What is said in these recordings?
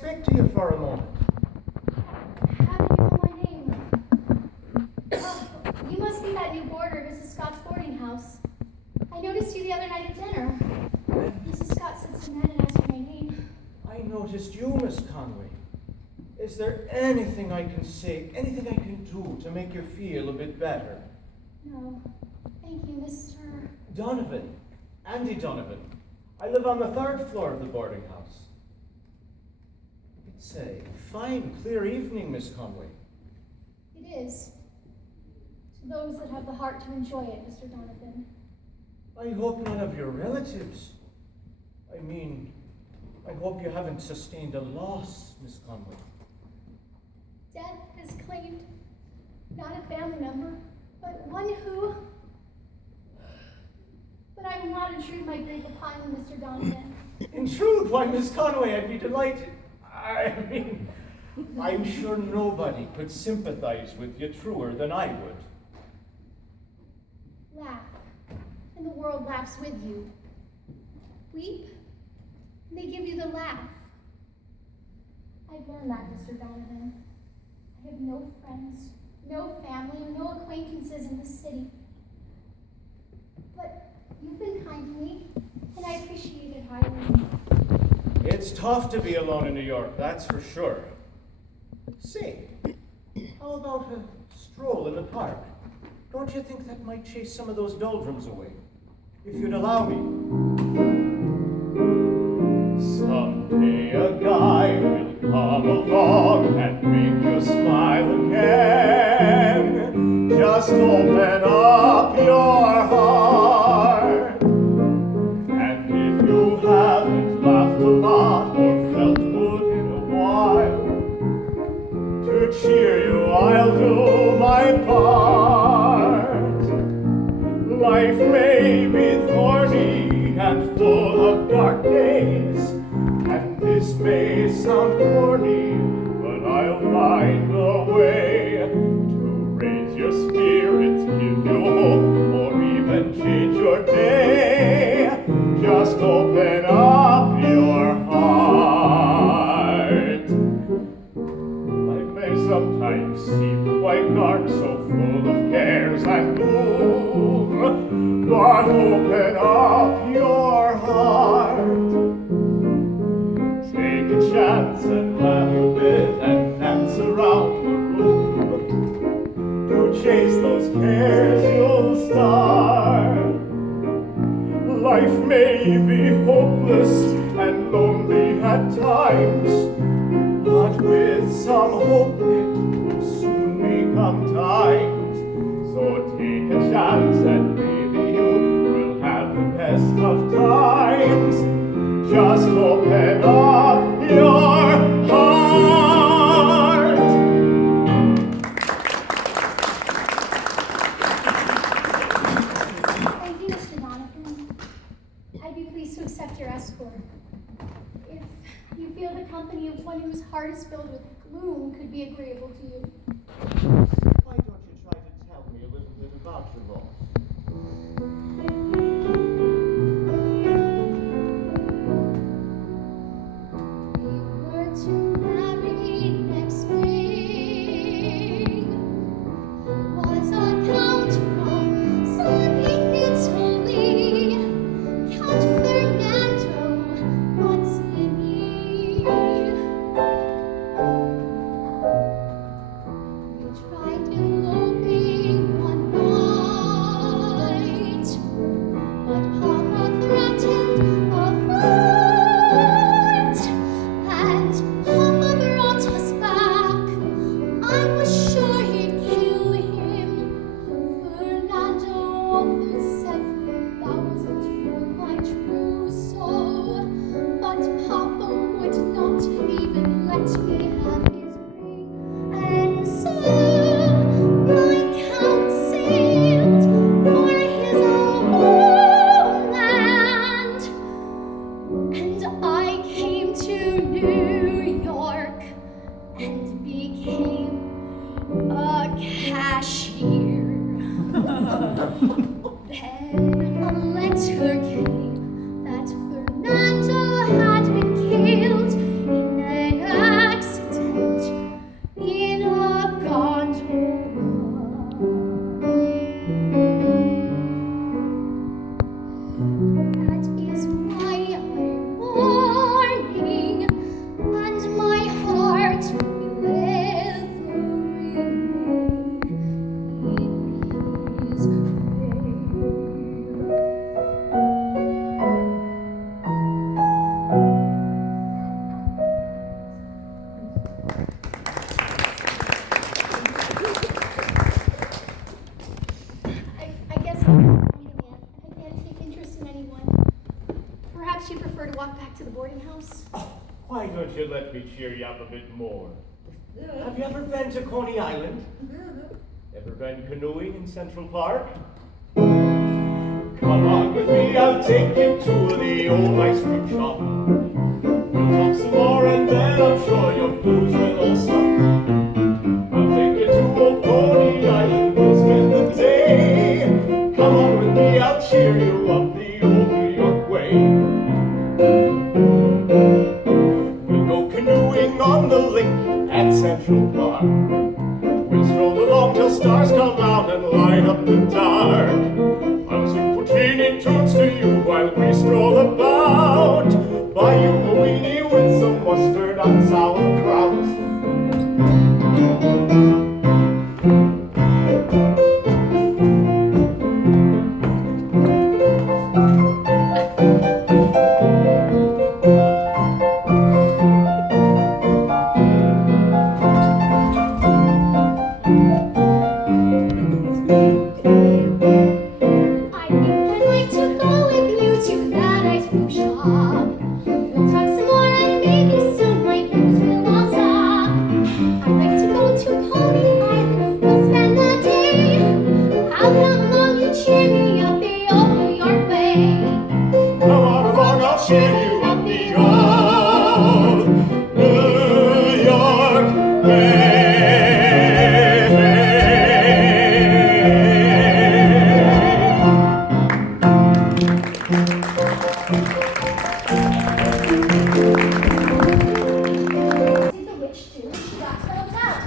speak to you for a moment? How do you know my name? Oh, you must be that new boarder, Mrs. Scott's boarding house. I noticed you the other night at dinner. Mrs. Scott said some man and asked for my name. I noticed you, Miss Conway. Is there anything I can say, anything I can do to make you feel a bit better? No, thank you, Mr. Donovan. Andy Donovan. I live on the 3rd floor of the boarding house. It's a fine, clear evening, Miss Conway. It is. To those that have the heart to enjoy it, Mr. Donovan. I hope none of your relatives. I hope you haven't sustained a loss, Miss Conway. Death has claimed not a family member, but one who... But I will not intrude my grief upon you, Mr. Donovan. Intrude? Why, Miss Conway, I'd be delighted. I'm sure nobody could sympathize with you truer than I would. Laugh, and the world laughs with you. Weep, and they give you the laugh. I've learned that, Mr. Donovan. I have no friends, no family, no acquaintances in the city. But you've been kind to me, and I appreciate it highly. It's tough to be alone in New York, that's for sure. Say, how about a stroll in the park? Don't you think that might chase some of those doldrums away? If you'd allow me. Someday a guy will come along and make you smile again. Just open up your heart. And if you haven't laughed a lot or felt good in a while, to cheer you I'll do my part. Life may be thorny and full of dark days, and this may sound corny, but I'll find a way to raise your spirits, give you hope, or even change your day. Just open up your heart. Life may sometimes seem quite dark, so full of cares and gloom, but open up your heart. Take a chance and laugh a bit and dance around the room. To chase those cares you'll start. Life may be hopeless and lonely at times, but with some hope it will soon become times. So take a chance and maybe you will have the best of times. Just open up your heart. Thank you, Mr. Donovan. I'd be pleased to accept your escort. If you feel the company of one whose heart is filled with gloom could be agreeable to you. Why don't you try to tell me a little bit about your loss? We were to marry next spring. Was a count from San Italy, Count Fernando Mazzini. We tried That is why I'm warning, and my heart will ever remain in his I guess I'm not reading yet. I can't take interest in anyone. Perhaps you prefer to walk back to the boarding house? Why don't you let me cheer you up a bit more? Have you ever been to Coney Island? Ever been canoeing in Central Park? Come on with me, I'll take you to the old ice cream shop. We'll talk some more and then I'm sure your blues will all stop. I'll take you to old Coney Island, we'll spend the day. Come on with me, I'll cheer you up the old New York way. We'll go canoeing on the lake at Central Park. We'll stroll along till stars come out and light up the dark. I'll sing Puccini tunes to you while we stroll about. Buy you a weenie with some mustard on sauerkraut. I'd like to go with you to that ice cream shop. We'll talk some more and maybe soon my blues will all stop. I'd like to go to Coney Island, we'll spend the day. I'll come along, you cheer me up the old New York way. Come on along, I'll cheer you up the old New York way. What did the witch do when she got to the hotel?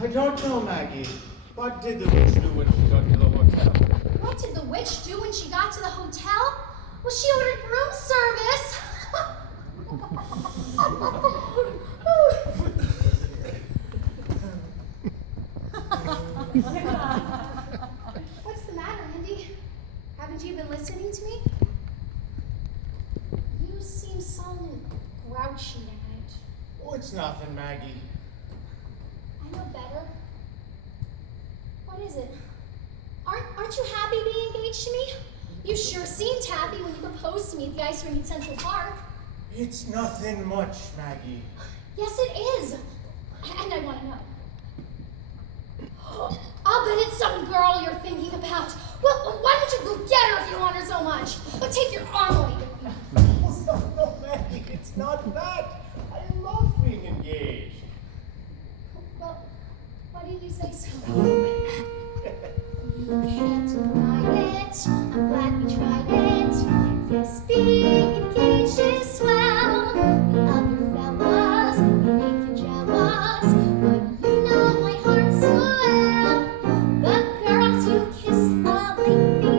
I don't know, Maggie. What did the witch do when she got to the hotel? What did the witch do when she got to the hotel? Well, she ordered room service. What's the matter, Mindy? Haven't you been listening to me? You seem sullen and grouchy tonight. Oh, it's nothing, Maggie. I know better. What is it? Aren't you happy being engaged to me? You sure seemed happy when you proposed to me at the ice rink in Central Park. It's nothing much, Maggie. Yes, it is. And I want to know. I'll bet it's some girl you're thinking about. Well, why don't you go get her if you want her so much? Or take your arm away with you. No, Maggie, it's not that. I love being engaged. Well, why didn't you say so? You can't deny it. I'm glad we tried it. Yes, being engaged is swell. The other fellas may make you jealous, but you know my heart so well. The girls you kiss are lately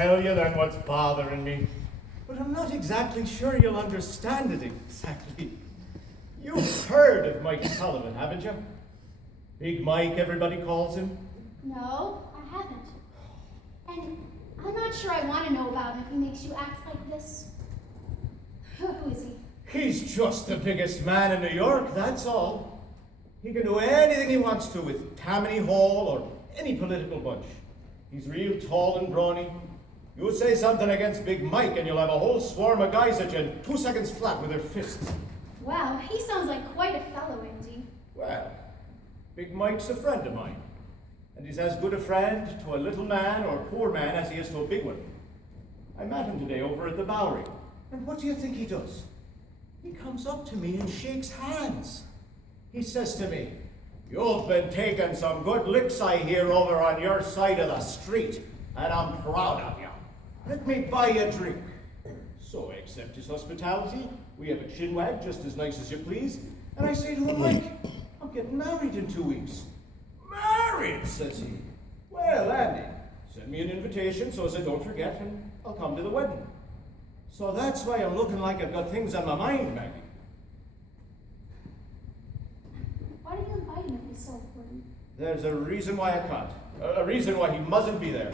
tell you then what's bothering me. But I'm not exactly sure you'll understand it exactly. You've heard of Mike Sullivan, haven't you? Big Mike, everybody calls him. No, I haven't. And I'm not sure I want to know about him if he makes you act like this. Who is he? He's just the biggest man in New York, that's all. He can do anything he wants to with Tammany Hall or any political bunch. He's real tall and brawny. You say something against Big Mike and you'll have a whole swarm of guys at you in 2 seconds flat with their fists. Wow, he sounds like quite a fellow, Andy. Well, Big Mike's a friend of mine. And he's as good a friend to a little man or poor man as he is to a big one. I met him today over at the Bowery. And what do you think he does? He comes up to me and shakes hands. He says to me, "You've been taking some good licks, I hear, over on your side of the street, and I'm proud of you. Let me buy you a drink." So I accept his hospitality. We have a chinwag just as nice as you please. And I say to him, "Mike, I'm getting married in 2 weeks." "Married?" says he. "Well, Andy, send me an invitation so as I don't forget, and I'll come to the wedding." So that's why I'm looking like I've got things on my mind, Maggie. Why did you invite him if he's so important? There's a reason why I can't. A reason why he mustn't be there.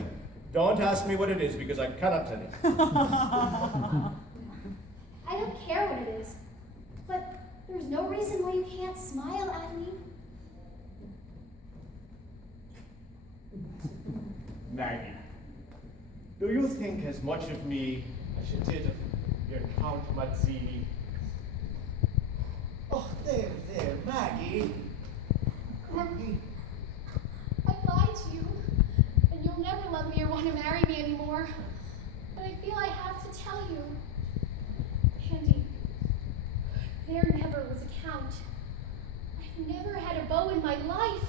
Don't ask me what it is, because I cannot tell you. I don't care what it is, but there's no reason why you can't smile at me. Maggie, do you think as much of me as you did of your Count Mazzini? Oh, there, Maggie. Maggie. I lied to you, and you'll never love me or want to marry me anymore. But I feel I have to tell you. Andy, there never was a count. I've never had a beau in my life.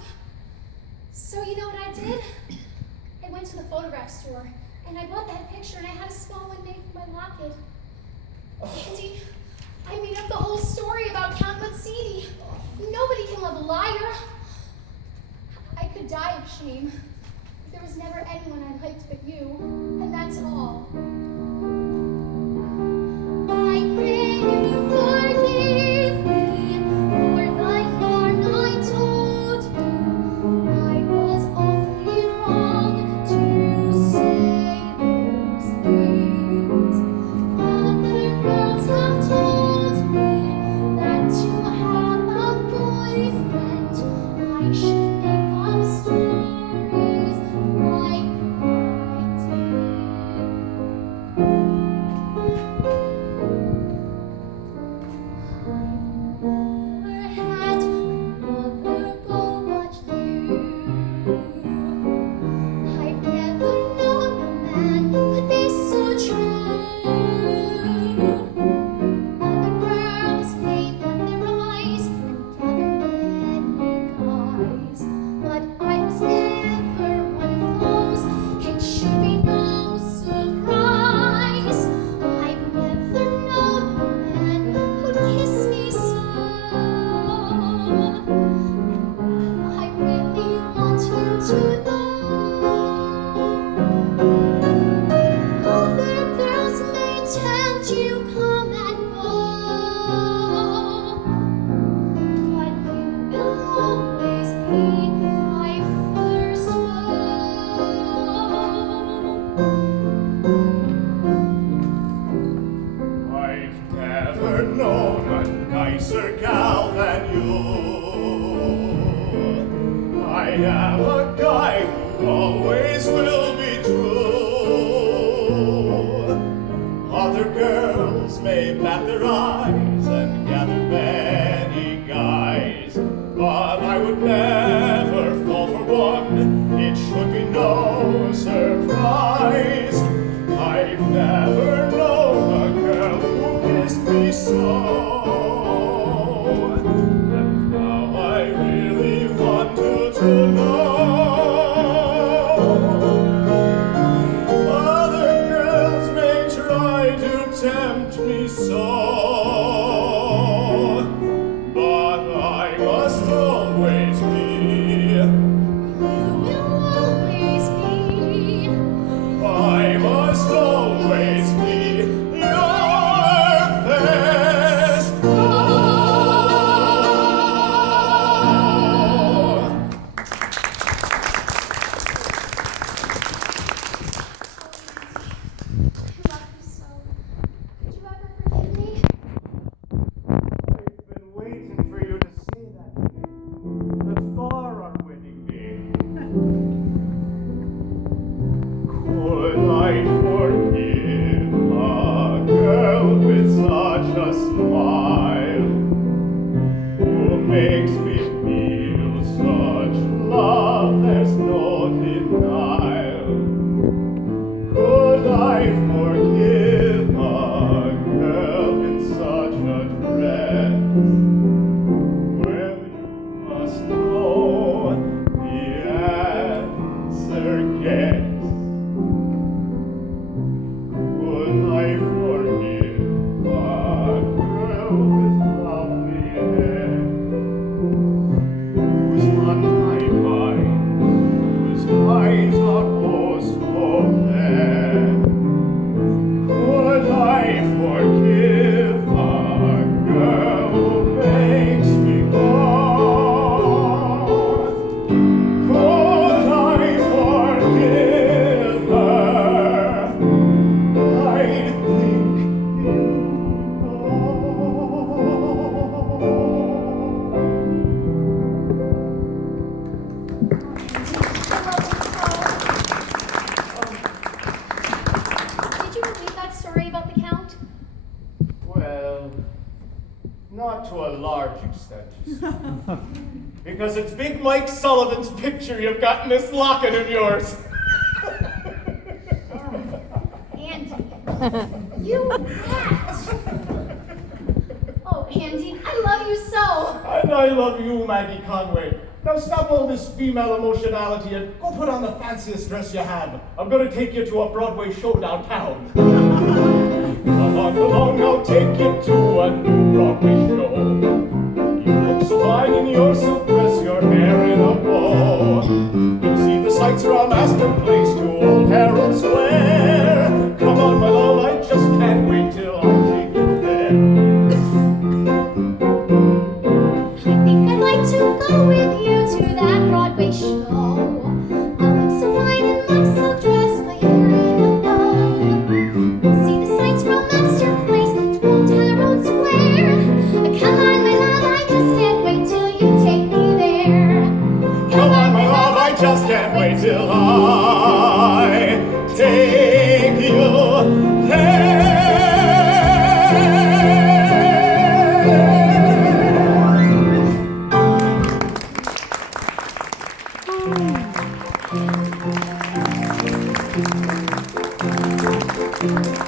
So you know what I did? I went to the photograph store, and I bought that picture, and I had a small one made for my locket. Andy, I made up the whole story about Count Mazzini. Nobody can love a liar. I could die of shame. There was never anyone I liked but you, and that's all. I pray you forgive me for the yarn I told you. I was awfully wrong to say those things. Other girls have told me that to have a boyfriend I should make up stories like I did. I must such a smile, who makes me feel such love, there's no denial. Could I forgive a girl in such a dress? Well, you must know the answer, guess. Could I forgive a girl with lovely hair, who's on my mind, whose eyes are oh so fair? Could I forgive a girl who makes me gone? Could I forgive her? I think you Did you believe that story about the Count? Well, not to a large extent, you see. Because it's Big Mike Sullivan's picture you've got in this locket of yours. Andy, you rat! Oh, Andy, I love you so! And I love you, Maggie Conway. Now stop all this female emotionality and go put on the fanciest dress you have. I'm going to take you to a Broadway show downtown. Come on, I'll take you to a new Broadway show. You look so fine in your silk dress, your hair in a bow. You'll see the sights from Aston Place to Old Herald Square. Come on, my love, I just can't wait till I take you there. I think I'd like to go with you to that Broadway show. I look so fine in my silk dress, my hair in a bow. We'll see the sights from Astor Place to Old Herald Square. Come on, my love, I just can't wait till you take me there. Come on, my love, I just can't wait till I take you there. Thank you.